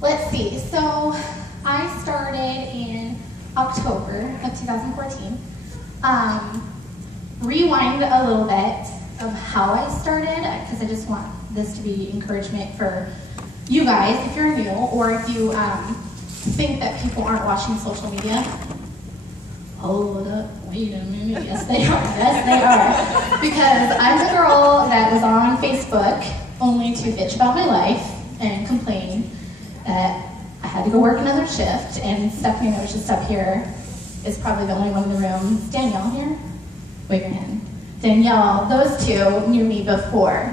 Let's see. So I started in October of 2014. Rewind a little bit of how I started, because I just want this to be encouragement for you guys if you're new, or if you think that people aren't watching social media. Hold up, wait a minute. Yes, they are. Yes, they are. Because I'm the girl that was on Facebook only to bitch about my life and complain that I had to go work another shift. And Stephanie, that was just up here, is probably the only one in the room. Is Danielle here? Wave your hand. Danielle, those two knew me before.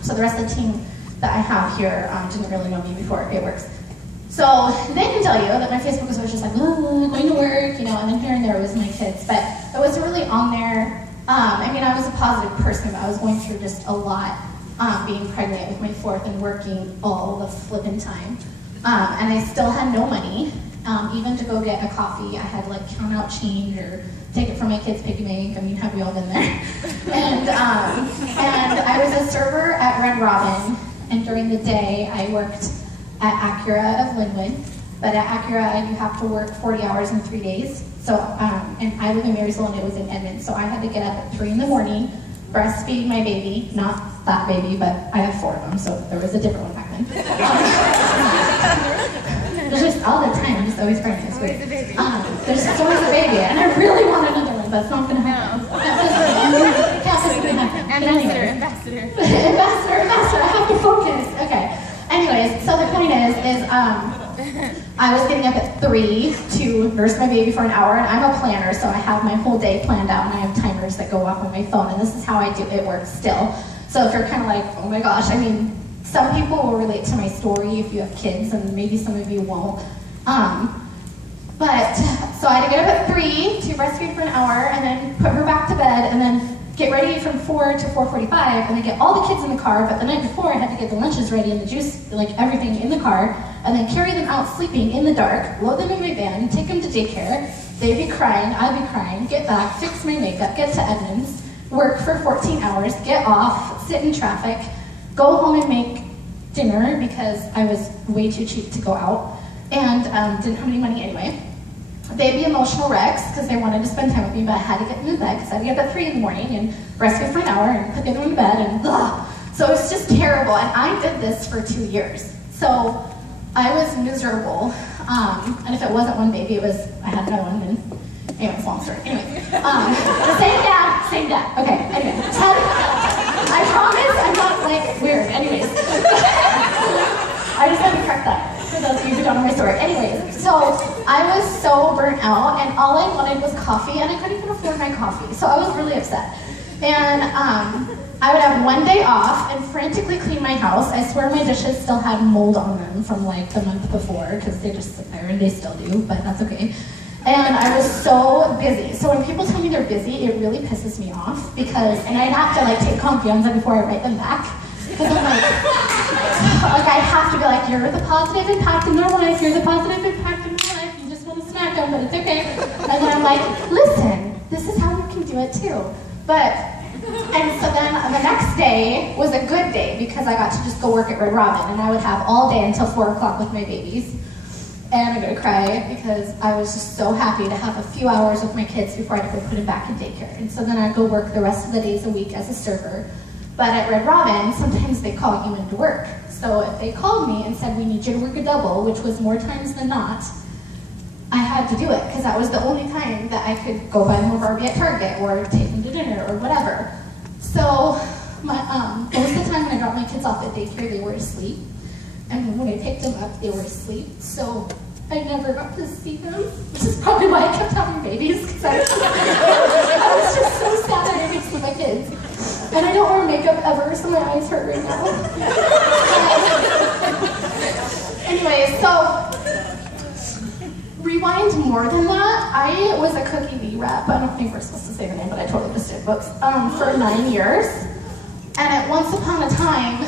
So the rest of the team that I have here didn't really know me before. It works. So they can tell you that my Facebook was always just like, oh, going to work, you know, and then here and there was my kids. But I wasn't really on there. I mean, I was a positive person, but I was going through just a lot being pregnant with my fourth and working all the flipping time. And I still had no money. Even to go get a coffee, I had to like count out change or take it from my kids' piggy bank. I mean, have we all been there? And I was a server at Red Robin, and during the day I worked at Acura of Linwood. But at Acura, you have to work 40 hours in 3 days. So, and I live in Marysville and it was in Edmonds, so I had to get up at 3 in the morning, breastfeed my baby, not that baby, but I have 4 of them, so there was a different one back then. There's just all the time, I'm just always pregnant, it's weird. There's just always a baby, and I really want another one, but it's not gonna happen. Ambassador. I have to focus. Okay. Anyways, so the point is I was getting up at 3 to nurse my baby for an hour, and I'm a planner, so I have my whole day planned out, and I have timers that go off on my phone, and this is how I do it works still. So if you're kind of like, oh my gosh, I mean, some people will relate to my story if you have kids, and maybe some of you won't. But so I had to get up at 3 to breastfeed for an hour, and then put her back to bed, and then get ready from 4 to 4:45, and then get all the kids in the car. But the night before, I had to get the lunches ready and the juice, like everything in the car, and then carry them out sleeping in the dark, load them in my van, take them to daycare. They'd be crying, I'd be crying, get back, fix my makeup, get to Edmonds, work for 14 hours, get off, sit in traffic, go home and make dinner because I was way too cheap to go out, and didn't have any money anyway. They'd be emotional wrecks because they wanted to spend time with me, but I had to get them to bed because I had to get up at 3 in the morning and breastfeed for an hour and put them in bed, and blah. So it's just terrible, and I did this for 2 years. So I was miserable, and if it wasn't one baby, it was, I had another one, and anyway, it's a long story. Anyway, same dad, okay, anyway. I promise I'm not like weird, anyways. I just had to correct that. For those of you who don't know my story. Anyways, so I was so burnt out, and all I wanted was coffee, and I couldn't even afford my coffee, so I was really upset. And I would have one day off and frantically clean my house. I swear my dishes still had mold on them from like the month before, because they just sit there, and they still do, but that's okay. And I was so busy. So when people tell me they're busy, it really pisses me off, because, and I'd have to like take confianza before I write them back. Because I'm like I have to be like, you're the positive impact in their life, you're the positive impact in their life, you just want to smack them, but it's okay. And then I'm like, listen, this is how you can do it too. And so then the next day was a good day, because I got to just go work at Red Robin, and I would have all day until 4 o'clock with my babies. And I'm gonna cry, because I was just so happy to have a few hours with my kids before I had to go put them back in daycare. And so then I'd go work the rest of the days a week as a server. But at Red Robin, sometimes they call you into work. So if they called me and said, we need you to work a double, which was more times than not, I had to do it, because that was the only time that I could go buy them a Barbie at Target or take them to dinner or whatever. So most of the time when I dropped my kids off at daycare, they were asleep. And when I picked them up, they were asleep. So I never got to see them, which is probably why I kept having babies, because I was just so sad I didn't see my kids. And I don't wear makeup ever, so my eyes hurt right now. Anyway, so rewind more than that. I was a Cookie Bee rep. I don't think we're supposed to say the name, but I totally just did books for 9 years. And at once upon a time,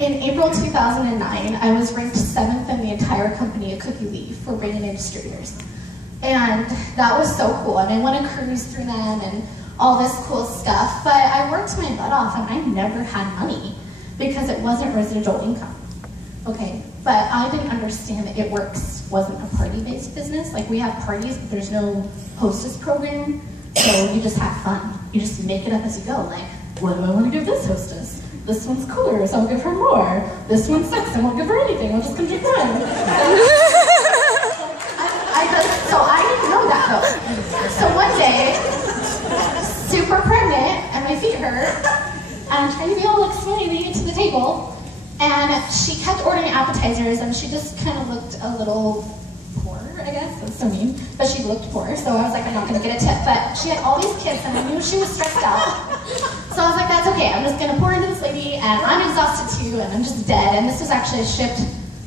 in April 2009, I was ranked 7th in the entire company at Cookie Bee for bringing in distributors. And that was so cool. And I went to cruise through them and all this cool stuff, but I worked my butt off, and I never had money because it wasn't residual income. okay? But I didn't understand that It Works wasn't a party-based business. Like, we have parties, but there's no hostess program, so you just have fun. You just make it up as you go. Like, what do I want to give this hostess? This one's cooler, so I'll give her more. This one sucks, I won't give her anything. I'll just come drink wine. So I didn't know that though. So one day, super pregnant, and my feet hurt, and I'm trying to be all like smiley to the table, and she kept ordering appetizers, and she just kind of looked a little poor, I guess. That's so mean, but she looked poor, so I was like, I'm not gonna get a tip. But she had all these kids, and I knew she was stressed out. So I was like, that's okay, I'm just gonna pour into this lady, and I'm exhausted too, and I'm just dead. And this was actually a shift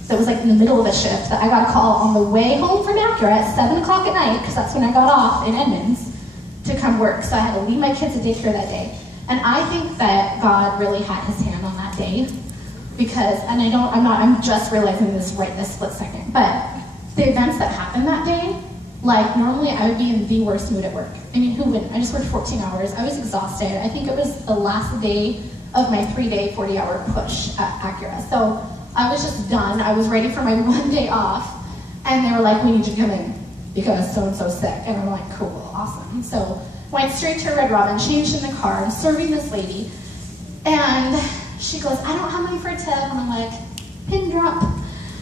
that was like in the middle of a shift that I got a call on the way home from Acura at 7 o'clock at night, because that's when I got off in Edmonds, to come work. So I had to leave my kids at daycare that day. And I think that God really had his hand on that day, because, and I'm just realizing this right this split second, but the events that happened that day, like normally I would be in the worst mood at work. I mean, who wouldn't? I just worked 14 hours, I was exhausted. I think it was the last day of my 3-day, 40-hour push at Acura. So I was just done. I was ready for my 1 day off, and they were like, we need you to come in because so-and-so's sick. And I'm like, cool, awesome. So went straight to Red Robin, changed in the car, I'm serving this lady, and she goes, I don't have money for a tip. And I'm like, pin drop.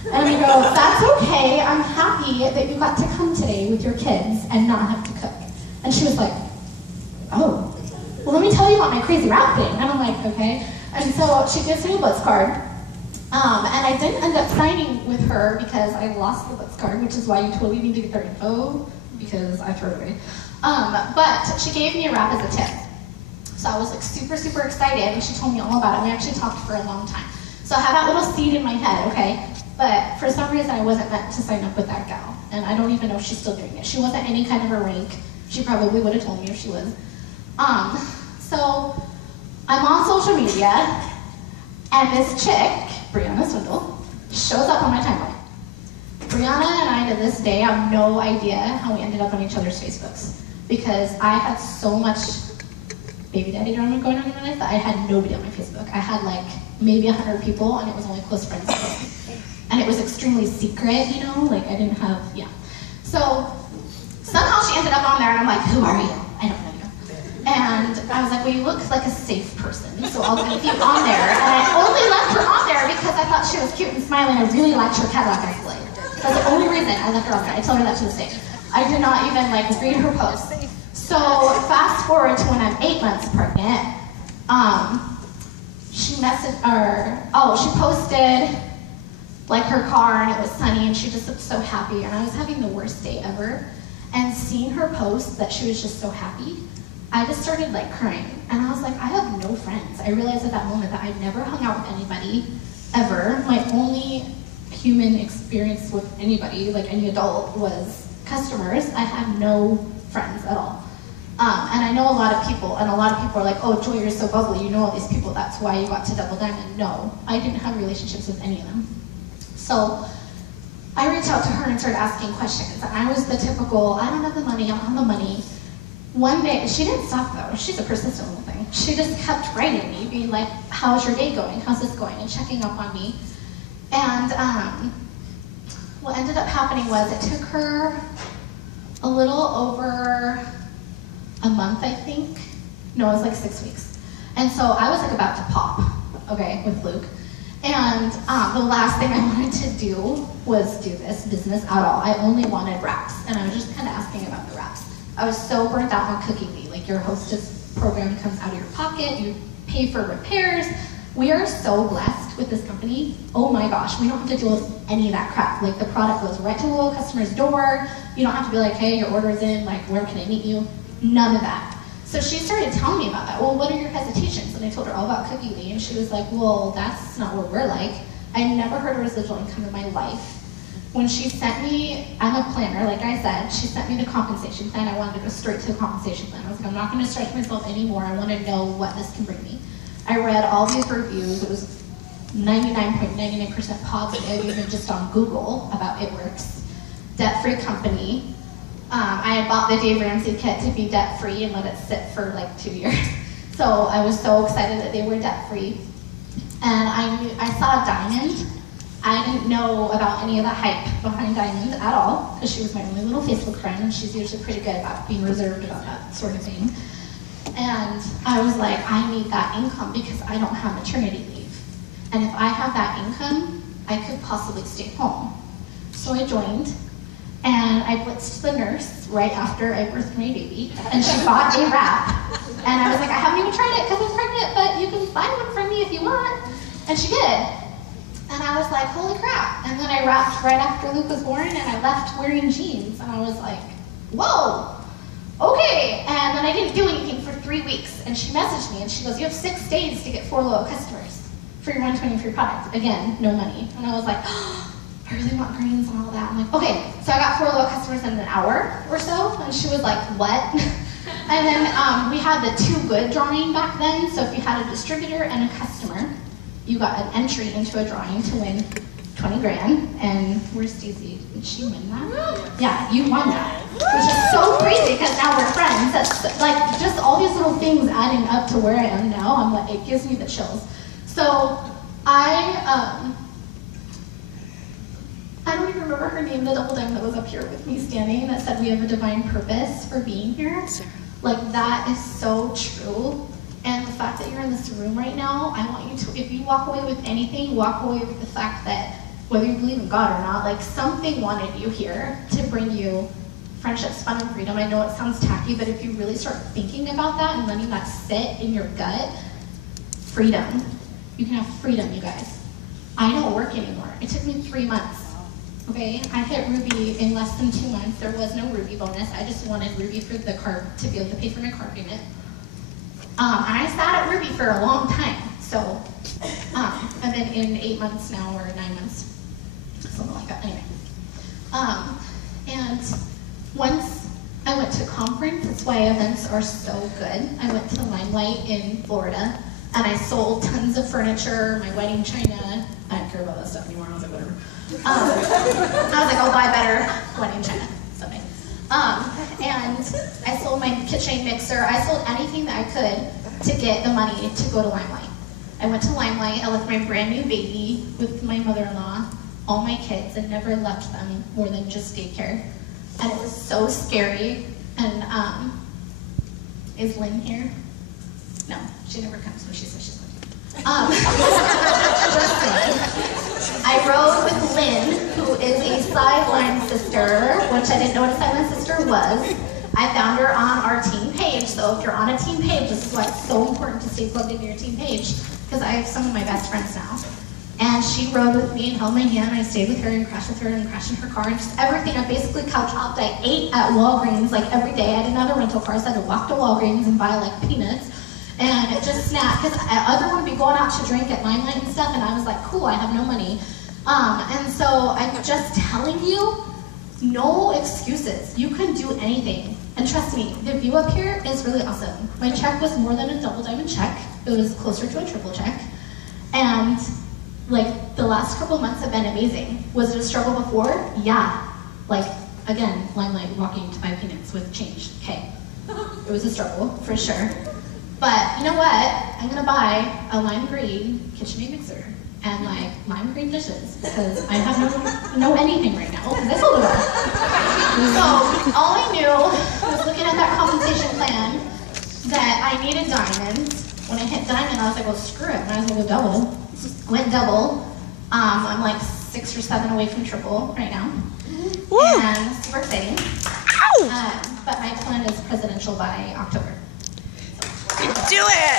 And I go, that's okay. I'm happy that you got to come today with your kids and not have to cook. And she was like, oh, well, let me tell you about my crazy route thing. And I'm like, okay. And so she gives me a Blitz card. And I didn't end up signing with her because I lost the Blitz card, which is why you totally need to get their info, because I threw it away. But she gave me a wrap as a tip. So I was like super, super excited, and she told me all about it. We actually talked for a long time. So I have that little seed in my head, okay? But for some reason, I wasn't meant to sign up with that gal. And I don't even know if she's still doing it. She wasn't any kind of a rank. She probably would have told me if she was. So I'm on social media, and this chick, Brianna Swindle, shows up on my timeline. Brianna and I, to this day, have no idea how we ended up on each other's Facebooks, because I had so much baby daddy drama going on in my life that I had nobody on my Facebook. I had like maybe 100 people, and it was only close friends. And it was extremely secret, you know, like I didn't have, yeah. So somehow she ended up on there, and I'm like, who are you? I don't know you. And I was like, well, you look like a safe person, so I'll leave you on there. And I only left her on there because I thought she was cute and smiling. I really liked her Cadillac Escalade. That's the only reason I left her on there. I tell her that to this day. I did not even like read her posts. So fast forward to when I'm 8 months pregnant, she messaged, she posted like her car, and it was sunny, and she just looked so happy, and I was having the worst day ever. And seeing her post that she was just so happy, I just started like crying, and I was like, I have no friends. I realized at that moment that I'd never hung out with anybody ever. My only human experience with anybody, like any adult, was customers. I had no friends at all. And I know a lot of people, and a lot of people are like, oh, Joy, you're so bubbly, you know all these people, that's why you got to Double Diamond. No, I didn't have relationships with any of them. So I reached out to her and started asking questions. And I was the typical, I don't have the money, I don't have the money. One day, she didn't stop though, she's a persistent little thing. She just kept writing me, being like, how's your day going? How's this going? And checking up on me. And what ended up happening was it took her a little over a month, I think. No, it was like 6 weeks. And so I was like about to pop, okay, with Luke. And the last thing I wanted to do was do this business at all. I only wanted wraps, and I was just kind of asking about the wraps. I was so burnt out on Cooking Bee. Like, your hostess program comes out of your pocket, you pay for repairs. We are so blessed with this company. Oh my gosh, we don't have to deal with any of that crap. Like, the product goes right to the little customer's door. You don't have to be like, hey, your order's in, like, where can I meet you? None of that. So she started telling me about that. Well, what are your hesitations? And I told her all about Cookie Lee, and she was like, well, that's not what we're like. I never heard of residual income in my life. When she sent me, I'm a planner, like I said, she sent me the compensation plan. I wanted to go straight to the compensation plan. I was like, I'm not gonna stretch myself anymore. I wanna know what this can bring me. I read all these reviews. It was 99.99% positive, even just on Google, about It Works. Debt-free company. I had bought the Dave Ramsey kit to be debt-free and let it sit for like 2 years. So I was so excited that they were debt-free. And I saw a diamond I didn't know about any of the hype behind Diamond at all, because she was my only little Facebook friend, and she's usually pretty good about being reserved about that sort of thing. And I was like, I need that income because I don't have maternity leave. And if I have that income, I could possibly stay home. So I joined, and I blitzed the nurse right after I birthed my baby, and she bought a wrap. And I was like, I haven't even tried it because I'm pregnant, but you can buy one from me if you want. And she did. And I was like, holy crap. And then I wrapped right after Luke was born, and I left wearing jeans. And I was like, whoa, okay. And then I didn't do anything for 3 weeks. And she messaged me, and she goes, you have 6 days to get 4 loyal customers for your 120 free product. Again, no money. And I was like, oh, I really want greens and all that. I'm like, okay. So I got 4 loyal customers in an hour or so. And she was like, what? And then we had the Too Good drawing back then. So if you had a distributor and a customer, you got an entry into a drawing to win 20 grand. And where's Stacey? Did she win that? Yeah, you won that. Which is so crazy because now we're friends. That's like just all these little things adding up to where I am now. I'm like, it gives me the chills. So I don't even remember her name, the double dime that was up here with me standing that said we have a divine purpose for being here. Like that is so true. And the fact that you're in this room right now, I want you to, if you walk away with anything, walk away with the fact that whether you believe in God or not, like something wanted you here to bring you friendships, fun, and freedom. I know it sounds tacky, but if you really start thinking about that and letting that sit in your gut, freedom. You can have freedom, you guys. I don't work anymore. It took me 3 months. Okay, I hit Ruby in less than 2 months. There was no Ruby bonus. I just wanted Ruby for the car, to be able to pay for my car payment. I sat at Ruby for a long time. So, I've been in 8 months now, or 9 months, something like that. Anyway, and once I went to conference, that's why events are so good. I went to Limelight in Florida, and I sold tons of furniture, my wedding china. I don't care about that stuff anymore. I was like, whatever. I was like, I'll buy better wedding china someday. And I sold my KitchenAid mixer. I sold anything that I could to get the money to go to Limelight. I went to Limelight. I left my brand new baby with my mother-in-law, all my kids, and never left them more than just daycare. And it was so scary. And is Lynn here? No, she never comes when she says she's Lynn. Just saying. I rode with Lynn, who is a sideline sister, which I didn't know what a sideline sister was. I found her on our team page. So if you're on a team page, this is why it's so important to stay plugged into your team page, because I have some of my best friends now. And she rode with me and held my hand, and I stayed with her and crashed with her and crashed in her car and just everything. I basically couch hopped. I ate at Walgreens like every day. I didn't have a rental car, so I had to walk to Walgreens and buy like peanuts and just snack, because I would be going out to drink at Limelight and stuff, and I was like, cool, I have no money. And so I'm just telling you, no excuses. You can do anything. And trust me, the view up here is really awesome. My check was more than a double diamond check. It was closer to a triple check. And like the last couple months have been amazing. Was it a struggle before? Yeah. Like, again, Limelight walking to buy peanuts with change. Okay. It was a struggle, for sure. But you know what? I'm gonna buy a lime green KitchenAid mixer and like lime green dishes, because I have no anything right now, because I sold it all. So all I knew was looking at that compensation plan that I needed diamonds. When I hit diamond, I was like, well, screw it, might as well go double. Went double. I'm like 6 or 7 away from triple right now. Woo. And super exciting. But my plan is presidential by October. Do it!